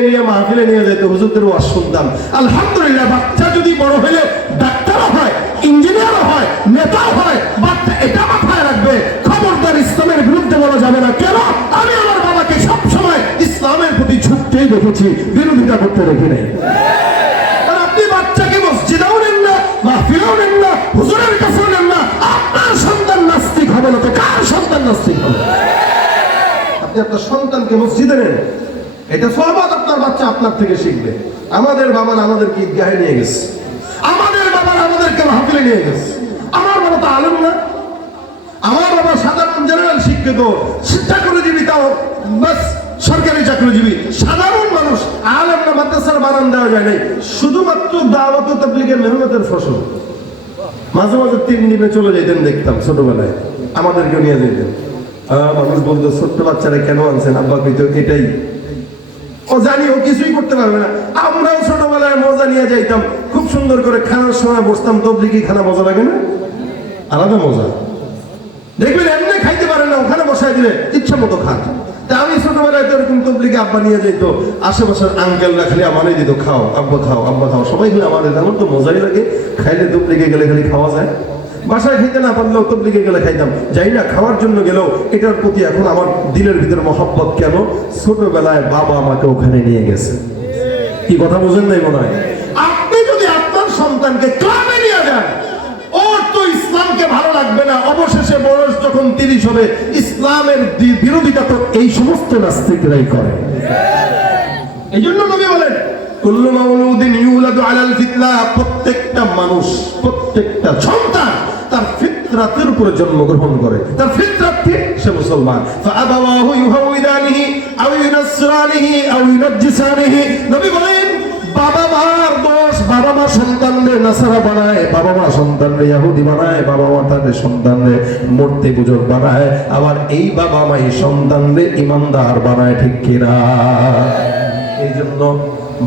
মাহফিলে নিয়ে যেত, হুজুরদের ওয়াজ শুনতাম। আলহামদুলিল্লাহ, বাচ্চা যদি বড় হলে ডাক্তারও হয়, ইঞ্জিনিয়ারও হয়, নেতাও হয়, বাচ্চা এটা মাথায় রাখবে, খবরদার ইসলামের বিরুদ্ধে বলা যাবে না। কেন? আমি আমার বাবাকে সবসময় ইসলামের প্রতি ঝুঁকতেই দেখেছি, বিরোধিতা করতে দেখি নাই। আর আপনি বাচ্চাকে মসজিদেও নেন না, মাহফিলেও নেন না, হুজুরের কাছেও নেন না, আপনার সন্তান নাস্তিক হবে না তো কার সন্তান নাস্তিক হবে? আপনি আপনার সন্তানকে মসজিদে নেন, এটা সওয়াব আপনার বাচ্চা আপনার থেকে শিখবে। আমাদের বাবা আমাদেরকে ঈদগাহে নিয়ে গেছে, আমাদের বাবা আমাদেরকে মাহফিলে নিয়ে গেছে। আমার বাবা তো আলেম না, আমার বাবা সাধারণ জেনারেল শিক্ষিত, চাকরিজীবী, তাও বাস সরকারি চাকরিজীবী, সাধারণ মানুষ। আলেম না, মাদ্রাসার বানান দেওয়া যায় নাই, শুধুমাত্র দাওয়াত ও তাবলীগের মেহনতের ফসল। মাঝে মাঝে 3 দিনে চলে যেতেন, দেখতাম ছোটবেলায় আমাদেরকে নিয়ে যেতেন। মানুষ বলতো ছোট্ট বাচ্চারা কেন আনছেন? আব্বা কইতো এটাই, ও জানি ও কিছুই করতে পারবে না। আমরাও ছোটবেলায় মজা নিয়ে যাইতাম, খুব সুন্দর করে খানার সময় বসতাম। তবলিগি খানা মজা লাগে না? আলাদা মজা। দেখবেন এমনি খাইতে পারে না, ওখানে বসাই দিলে ইচ্ছা মতো খান। তা আমি ছোটবেলায় তো এরকম তবলিগি আব্বা নিয়ে যেত, আশেপাশের আঙ্কেলরা খালি আমারই দিত, খাও আব্বা খাও, আব্বা খাও, সবাই খালি আমাদের। আমার তো মজাই লাগে, খাইলে তবলিগে গেলে খালি খাওয়া যায়। বাসায় খেতে না পারলেও তবলিগে গেলে খাইতাম। যাই না খাওয়ার জন্য গেলেও এটার প্রতি এখন আমার দিলের ভিতরে মহব্বত। কেন? ছোটবেলায় বাবা আমাকে ওখানে নিয়ে গেছে। কি কথা বুঝেন নাই মনে হয়? আপনি যদি আপনার সন্তানকে ক্লাবে নিয়ে যান, ওর তো ইসলামকে ভালো লাগবে না। অবশেষে বয়স যখন 30 হবে, ইসলামের বিরোধিতা তো এই সমস্ত নাস্তিকরাই করে। এই জন্য নবী বলেন, কুল্লু মাউলুদিন ইউলাদু আলাল ফিতরা, প্রত্যেকটা মানুষ, প্রত্যেকটা সন্তান তার ফিতরাতের উপরে জন্মগ্রহণ করে। তার ফিতরাত কি? সে মুসলমান। ফাআবাওয়াহু ইউহাউইদানিহি আও ইউনাসরানিহি আও ইউনাজ্জিসানিহি। নবী বলেন, বাবা মার দোষ, বাবা মা সন্তানদের নাসারা বানায়, বাবা মা সন্তানদের ইহুদি বানায়, বাবা মা তাদের সন্তানদের মূর্তি পূজক বানায়, আবার এই বাবা মাই সন্তানদের ইমানদার বানায়। ঠিক কিনা? এই জন্য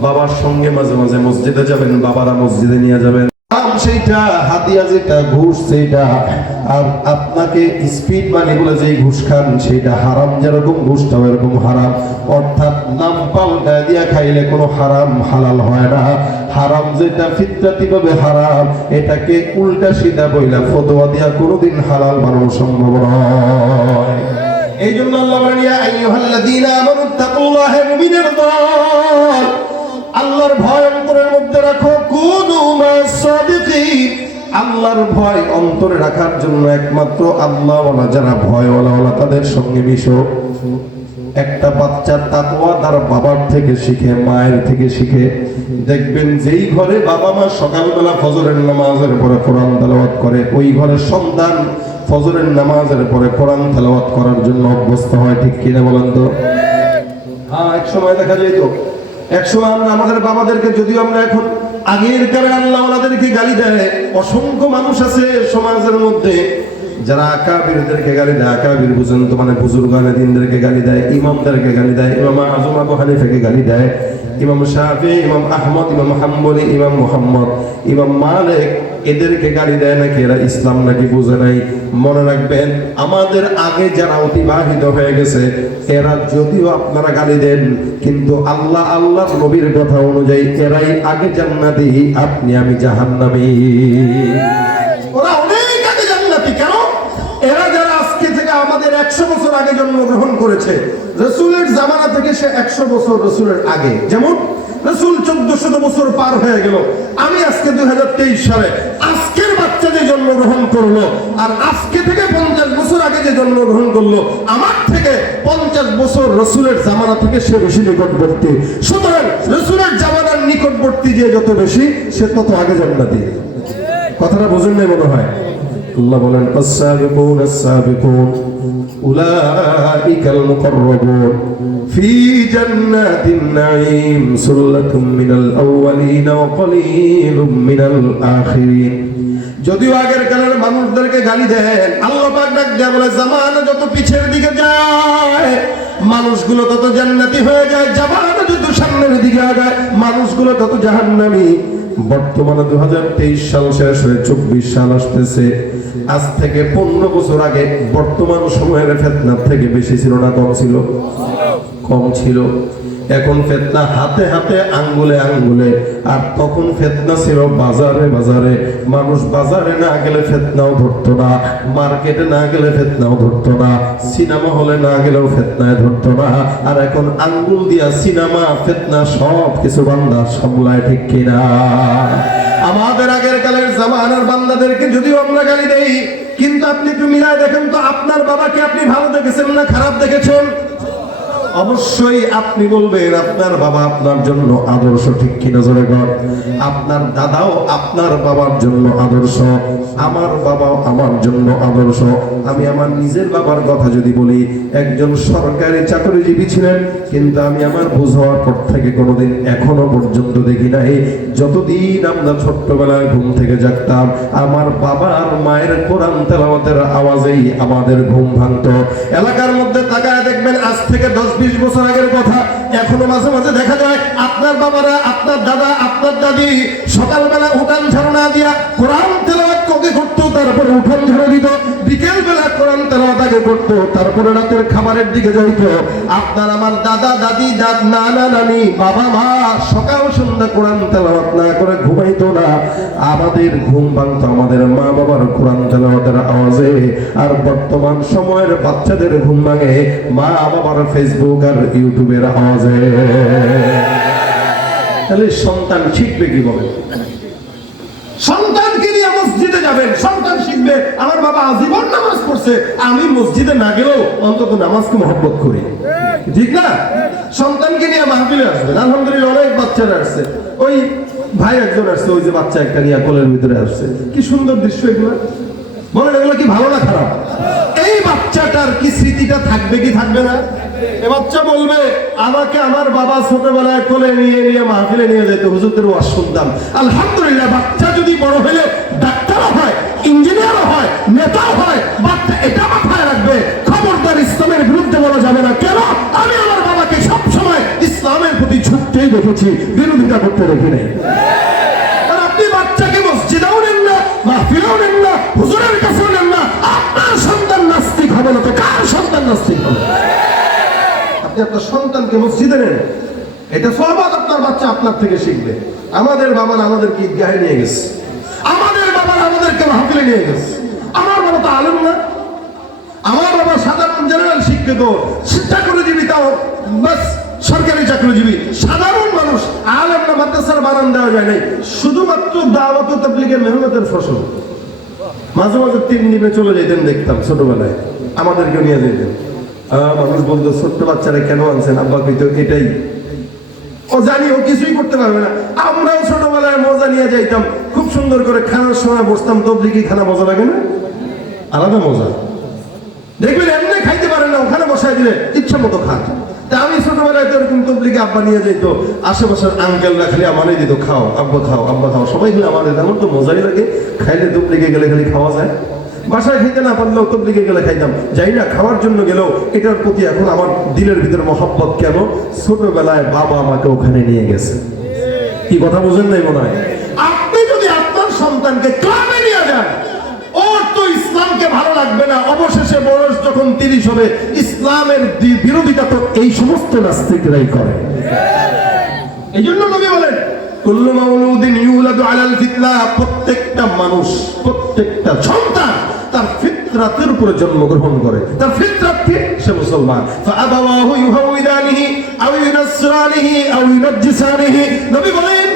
বাবার সঙ্গে মাঝে মাঝে মসজিদে যাবেন, বাবারা মসজিদে নিয়ে যাবেন। সেইটা হাতিয়া, যেটা ঘুষ সেইটা, আর আপনাকে স্পিড মানি বলে যেই ঘুষ খান সেইটা হারাম। যেরকম ঘুষটাও এরকম হারাম। অর্থাৎ নাম পাল্টা দিয়া খাইলে কোনো হারাম হালাল হয় না। হারাম যেটা ফিতরাতি ভাবে হারাম, এটাকে উল্টা সিধা বইলা ফতোয়া দিয়া কোনোদিন হালাল বানানো সম্ভব নয়। এই জন্য আল্লাহ বলেন, ইয়া আইয়ুহাল্লাযীনা আমানুত্তাকুল্লাহা, মুমিনের দল, আল্লাহর ভয় অন্তরের মধ্যে রাখো। কুনু মাস-সাদিকিন, আল্লাহর ভয় অন্তরে রাখার জন্য একমাত্র আল্লাহওয়ালা যারা ভয়ওয়ালা তাদের সঙ্গে মিশো। একটা বাচ্চা তাকওয়া তার বাবার থেকে শিখে, মায়ের থেকে শিখে। দেখবেন যেই ঘরে বাবা মা সকালবেলা ফজরের নামাজের পরে কোরআন তেলাওয়াত করে, ওই ঘরের সন্তান ফজরের নামাজের পরে কোরআন তেলাওয়াত করার জন্য অভ্যস্ত হয়। ঠিক কিনা বলেন তো? হ্যাঁ, এক সময় দেখা যেত, একসময় আমরা আমাদের বাবাদেরকে, যদিও আমরা এখন আগের কালে আল্লাহ ওনাদেরকে গালি দেয়, অসংখ্য মানুষ আছে সমাজের মধ্যে যারা আকাবিরদেরকে গালি দেয়। আকাবির বুঝেন তো, মানে বুজুর্গানে দিনদেরকে গালি দেয়, ইমামদেরকে গালি দেয়, ইমাম আজম আবু হানিফাকে গালি দেয়, ইমাম শাফি, ইমাম আহমদ, ইমাম হাম্বলি, ইমাম মুহাম্মদ, ইমাম মালিক, এদেরকে গালি দেয় নাকি এরা ইসলাম নাকি বুঝে নাই। মনে রাখবেন, আমাদের আগে যারা অতিবাহিত হয়ে গেছে, এরা যদিও আপনারা গালি দেন, কিন্তু আল্লাহ আল্লাহর নবীর কথা অনুযায়ী এরাই আগে জান্নাতি, আপনি আমি জাহান্নামী। ওরা অনেক আগে জান্নাতি। কেন? এরা যারা আজকে থেকে আমাদের 100 বছর আগে জন্মগ্রহণ করেছে, রাসূলের জামানা থেকে সে 100 বছর রাসূলের আগে। যেমন রাসূল 1400 বছর পার হয়ে গেল, আমি আজকে 2023 সালে, আজকের বাচ্চা যে জন্মগ্রহণ করলো আর আজকে থেকে 50 বছর আগে যে জন্মগ্রহণ করলো, আমার থেকে 50 বছর রাসূলের জামানা থেকে সে বেশি নিকটবর্তী। সুতরাং রাসূলের জামানার নিকটবর্তী যে যত বেশি, সে তত আগে জান্নাতি। কথাটা বুঝেন নাই মনে হয়? আল্লাহ বলেন, আস-সাবিকুন আস-সাবিকুন উলাইকাল মুকাররাবুন ফি জান্নাতিন নাঈম সুল্লাতুম মিনাল আউয়ালিন ওয়া কলিলুম মিনাল আখিরিন। যদিও আগের কালের মানুষদেরকে গালি দেন, আল্লাহ পাক ডাক দেয়া বলে, জামানা যত পিছের দিকে যায়, মানুষগুলো তত জান্নাতি হয়ে যায়। জামানা যত সামনের দিকে আগায়, মানুষগুলো তত জাহান্নামী। বর্তমানে 2023 সাল শেষ হয়ে 24 সাল আসতেছে। আজ থেকে 15 বছর আগে বর্তমান সময়ের ফিতনার থেকে বেশি ছিল না কম ছিল? কম ছিল। এখন ফিতনা হাতে হাতে, আঙ্গুলে আঙ্গুলে। আর তখন ফিতনা ছিল বাজারে বাজারে। মানুষ বাজারে না গেলে ফিতনাও ধরতো না, মার্কেটে না গেলে ফিতনাও ধরতো না, সিনেমা হলে না গেলেও ফিতনায় ধরতো না। আর এখন আঙ্গুল দিয়া সিনেমা, ফিতনা সব কিছু বান্দা সামলায়, ঠিক কিনা? আমাদের আগের কালের জামানার বান্দাদেরকে যদিও আমরা গালি দেই, কিন্তু আপনি একটু মিলায় দেখেন তো, আপনার বাবাকে আপনি ভালো দেখেছেন না খারাপ দেখেছেন? অবশ্যই আপনি বলবেন আপনার বাবা আপনার জন্য আদর্শ, ঠিক কিনা জোরে বল? আপনার দাদাও আপনার বাবার জন্য আদর্শ, আমার বাবাও আমার জন্য আদর্শ। আমি আমার নিজের বাবার কথা যদি বলি, একজন সরকারি চাকরিজীবী ছিলেন, কিন্তু আমি আমার বুঝ হওয়ার পর থেকে কোনোদিন এখনো পর্যন্ত দেখি নাই, যতদিন আমরা ছোট্টবেলায় ঘুম থেকে জাগতাম, আমার বাবা আর মায়ের কোরআন তেলাওয়াতের আওয়াজেই আমাদের ঘুম ভাঙতো। এলাকার মধ্যে তাকায় দেখবেন, আজ থেকে 10-20 বছর আগের কথা, এখনো মাঝে মাঝে দেখা যায় আপনার বাবারা, আপনার দাদা, আপনার দাদি সকালবেলা উঠান ঝাড়ু না দিয়া কোরআন তেলাওয়াত কবে করতো, তারপরে উঠান ঝাড়ু দিত, বিকেল বেলা কোরআন তেলাওয়াত আগে করতো, তারপরে রাতের খাবারের দিকে যাইতো। আপনার আমার দাদা দাদি, নানা নানি, বাবা মা সকাল সন্ধ্যা কোরআন তেলাওয়াত না করে ঘুমাইতো না। আমাদের ঘুম ভাঙতো আমাদের মা বাবার কোরআন তেলাওয়াতের আওয়াজে। আর বর্তমান সময়ের বাচ্চাদের ঘুম ভাঙে মা বাবার ফেসবুক আর ইউটিউবের আওয়াজে। তাহলে সন্তান শিখবে কি বলে? সন্তানকে নিয়ে মসজিদে যাবেন, সন্তান শিখবে আমার বাবা আজীবন নামাজ পড়ছে, আমি মসজিদে না গেলেও অন্তত নামাজকে মহব্বত করি, ঠিক না? সন্তানকে নিয়ে মাহফিলে আসবেন। আলহামদুলিল্লাহ অনেক বাচ্চারা আসছে, ওই ভাই একজন আসছে, ওই যে বাচ্চা একটা নিয়ে কোলের ভিতরে আসছে, কি সুন্দর দৃশ্য এগুলো। বলেন এগুলো কি ভালো না খারাপ? এই বাচ্চাটার কি স্মৃতিটা থাকবে কি থাকবে না? এ বাচ্চা বলবে আমাকে আমার বাবা ছোটবেলায় কোলে নিয়ে নিয়ে মাহফিলে নিয়ে যেত, হুজুরদের ওয়াজ শুনতাম। আলহামদুলিল্লাহ, বাচ্চা যদি বড় হলে ডাক্তারও হয়, ইঞ্জিনিয়ারও হয়, নেতাও হয়, বাচ্চা এটা মাথায় রাখবে, খবরদার ইসলামের বিরুদ্ধে বলা যাবে না। কেন? আমি আমার বাবাকে সবসময় ইসলামের প্রতি ঝুঁকতেই দেখেছি, বিরোধিতা করতে দেখি নাই। আপনি বাচ্চাকে মসজিদেও নেন না, মাহফিলেও নেন না, হুজুরের কাছেও নেন না, আপনার সন্তান নাস্তিক হবে না তো কার সন্তান নাস্তিক হবে? আপনি আপনার সন্তানকে মসজিদে নেন, এটা সওয়াব আপনার বাচ্চা আপনার থেকে শিখবে। আমাদের বাবা আমাদেরকে ঈদগাহে নিয়ে গেছে, আমাদের বাবা আমাদেরকে মাহফিলে নিয়ে গেছে। আমার বাবা তো আলেম না, আমার বাবা সাধারণ জেনারেল শিক্ষিত, চাকরিজীবী, তাও বাস সরকারি চাকরিজীবী, সাধারণ মানুষ। আলেম না, মাদ্রাসার বানান দেওয়া যায় নাই, শুধুমাত্র দাওয়াত ও তাবলীগের মেহনতের ফসল। মাঝে মাঝে 3 দিনে চলে যেতেন, দেখতাম ছোটবেলায় আমাদেরকে নিয়ে যেতেন। মানুষ বলতো ছোট্ট বাচ্চারা কেন আনছেন? আব্বা কইতো এটাই, ও জানি ও কিছুই করতে পারবে না। আমরাও ছোটবেলায় মজা নিয়ে যাইতাম, খুব সুন্দর করে খানার সময় বসতাম। তবলিগি খানা মজা লাগে না? আলাদা মজা। দেখবেন এমনি খাইতে পারেন না, ওখানে বসাই দিলে ইচ্ছা মতো খান। তা আমি ছোটবেলায় তো এরকম তবলিগে আব্বা নিয়ে যেত, আশেপাশের আঙ্কেলরা খালি আমারই দিত, খাও আব্বা খাও, আব্বা খাও, সবাই খালি আমাদের। আমার তো মজাই লাগে, খাইলে তবলিগে গেলে খালি খাওয়া যায়। বাসায় খেতে না পারলেও তবলিগে গেলে খাইতাম, যাই না খাওয়ার জন্য গেলেও এটার প্রতি এখন আমার দিলের ভিতরে মহব্বত। কেন? ছোটবেলায় বাবা আমাকে ওখানে নিয়ে গেছে। কি কথা বুঝেন নাই মনে হয়? আপনি যদি আপনার সন্তানকে ক্লাবে নিয়ে যান, ওর তো ইসলামকে ভালো লাগবে না। অবশেষে বয়স যখন 30 হবে, ইসলামের বিরোধিতা তো এই সমস্ত নাস্তিকরাই করে। এই জন্য নবী বলেন কুল্লু মাউলুদিন ইউলাদু আলাল ফিতরা, প্রত্যেকটা মানুষ, প্রত্যেকটা সন্তান তার ফিতরাতের উপরে জন্মগ্রহণ করে। তার ফিতরাত কি? সে মুসলমান। ফাআবাওয়াহু ইউহাউইদানিহি আও ইউনাসরানিহি আও ইউনাজ্জিসানিহি। নবী বলেন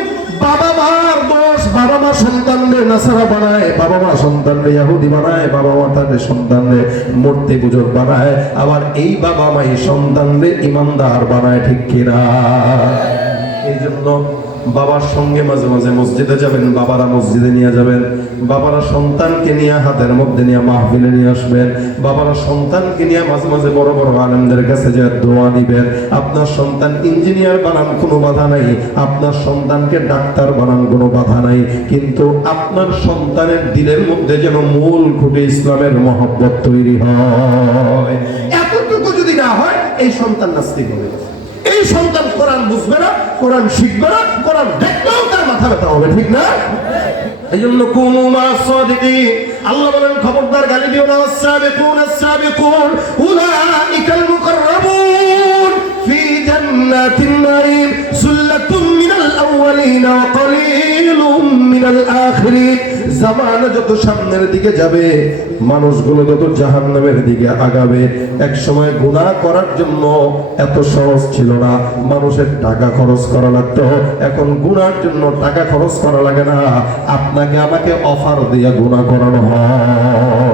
বাবা মার দোষ, বাবা মা সন্তানদের নাসারা বানায়, বাবা মা সন্তানদের ইহুদি বানায়, বাবা মা তাদের সন্তানদের মূর্তি পূজক বানায়, আবার এই বাবা মাই সন্তানদের ইমানদার বানায়, ঠিক কিনা? এই জন্য বাবার সঙ্গে মাঝে মাঝে মসজিদে যাবেন, বাবারা মসজিদে নিয়ে যাবেন, বাবারা সন্তানকে নিয়ে হাতের মধ্যে নিয়ে মাহফিলে নিয়ে আসবেন, বাবারা সন্তানকে নিয়ে মাঝে মাঝে বড় বড় আলেমদের কাছে যে দোয়া নিবেন। আপনার সন্তান ইঞ্জিনিয়ার বানান, কোনো বাধা নাই, আপনার সন্তানকে ডাক্তার বানান, কোনো বাধা নাই, কিন্তু আপনার সন্তানের দিলের মধ্যে যেন মূল খুঁটে ইসলামের মহব্বত তৈরি হয়। এতটুকু যদি না হয়, এই সন্তান নাস্তিক হবে। এই সন্তান কোরআন বুঝবে না, কোরআন শিখবে না, কোরআন দেখলেও তার মাথা ব্যথা হবে, ঠিক না? এই জন্য কুনু মা'আস সাদিকিন, আল্লাহ বলেন খবরদার গালি দিও না। আস-সাবিকুন আস-সাবিকুন উলাইকাল মুকাররাবুন ফি জান্নাতিন নাঈম সুল্লাতুম মিনাল আউয়ালিন ওয়া কলিলুম মিনাল আখিরিন। জামানা যত সামনের দিকে যাবে, মানুষগুলো যত জাহান্নামের দিকে আগাবে, এক সময় গুনাহ করার জন্য এত সহজ ছিল না, মানুষের টাকা খরচ করা লাগতো। এখন গুনার জন্য টাকা খরচ করা লাগে না, আপনাকে আমাকে অফার দিয়ে গুনাহ করানো হয়।